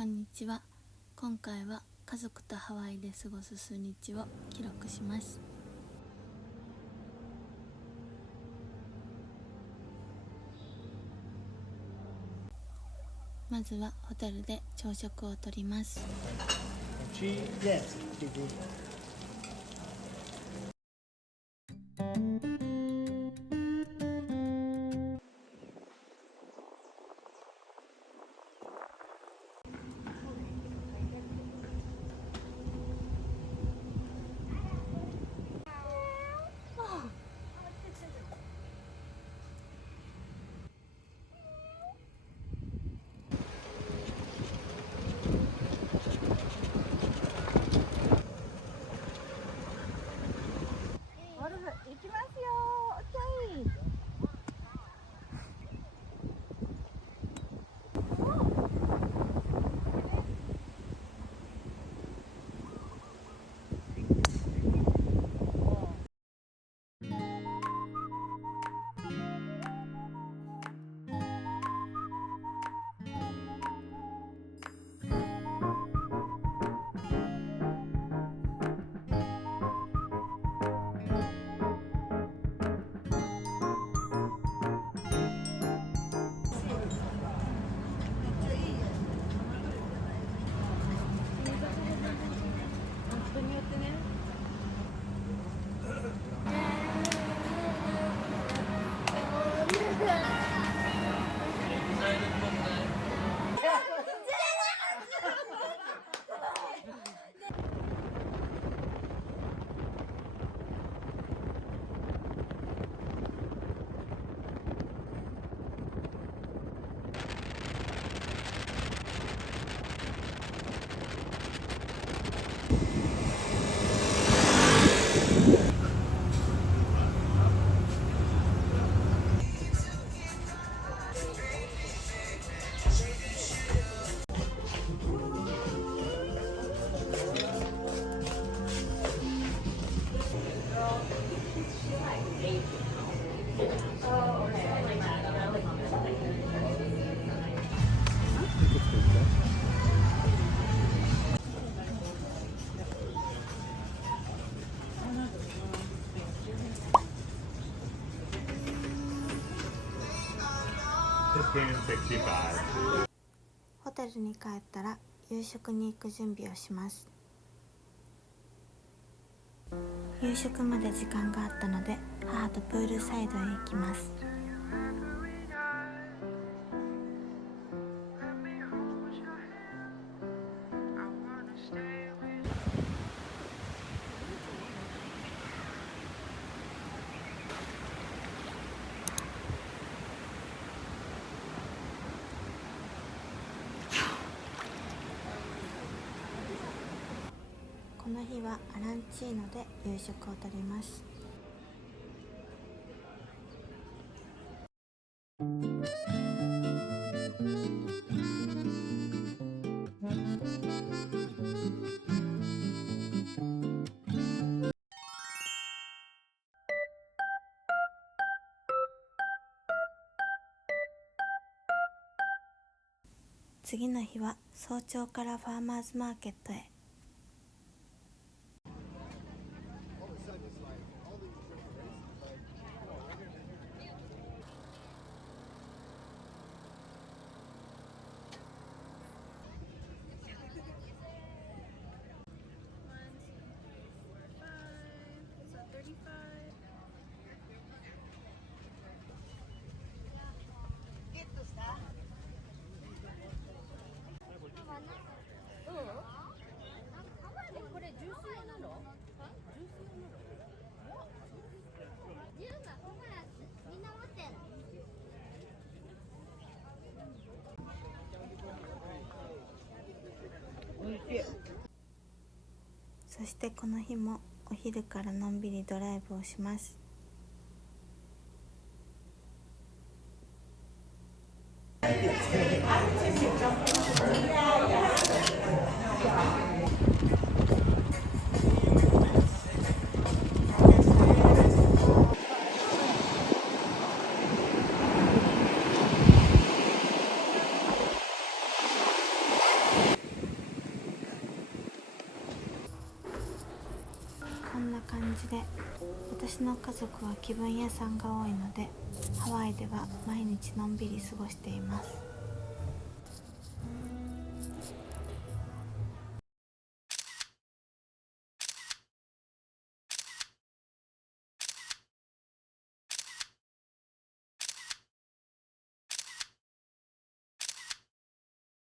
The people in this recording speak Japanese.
こんにちは。今回は家族とハワイで過ごす数日を記録します。まずはホテルで朝食をとります。ホテルに帰ったら夕食に行く準備をします夕食まで時間があったので母とプールサイドへ行きますの日はアランチーノで夕食をとります。次の日は早朝からファーマーズマーケットへ。そしてこの日もお昼からのんびりドライブをします。私の家族は気分屋さんが多いのでハワイでは毎日のんびり過ごしています。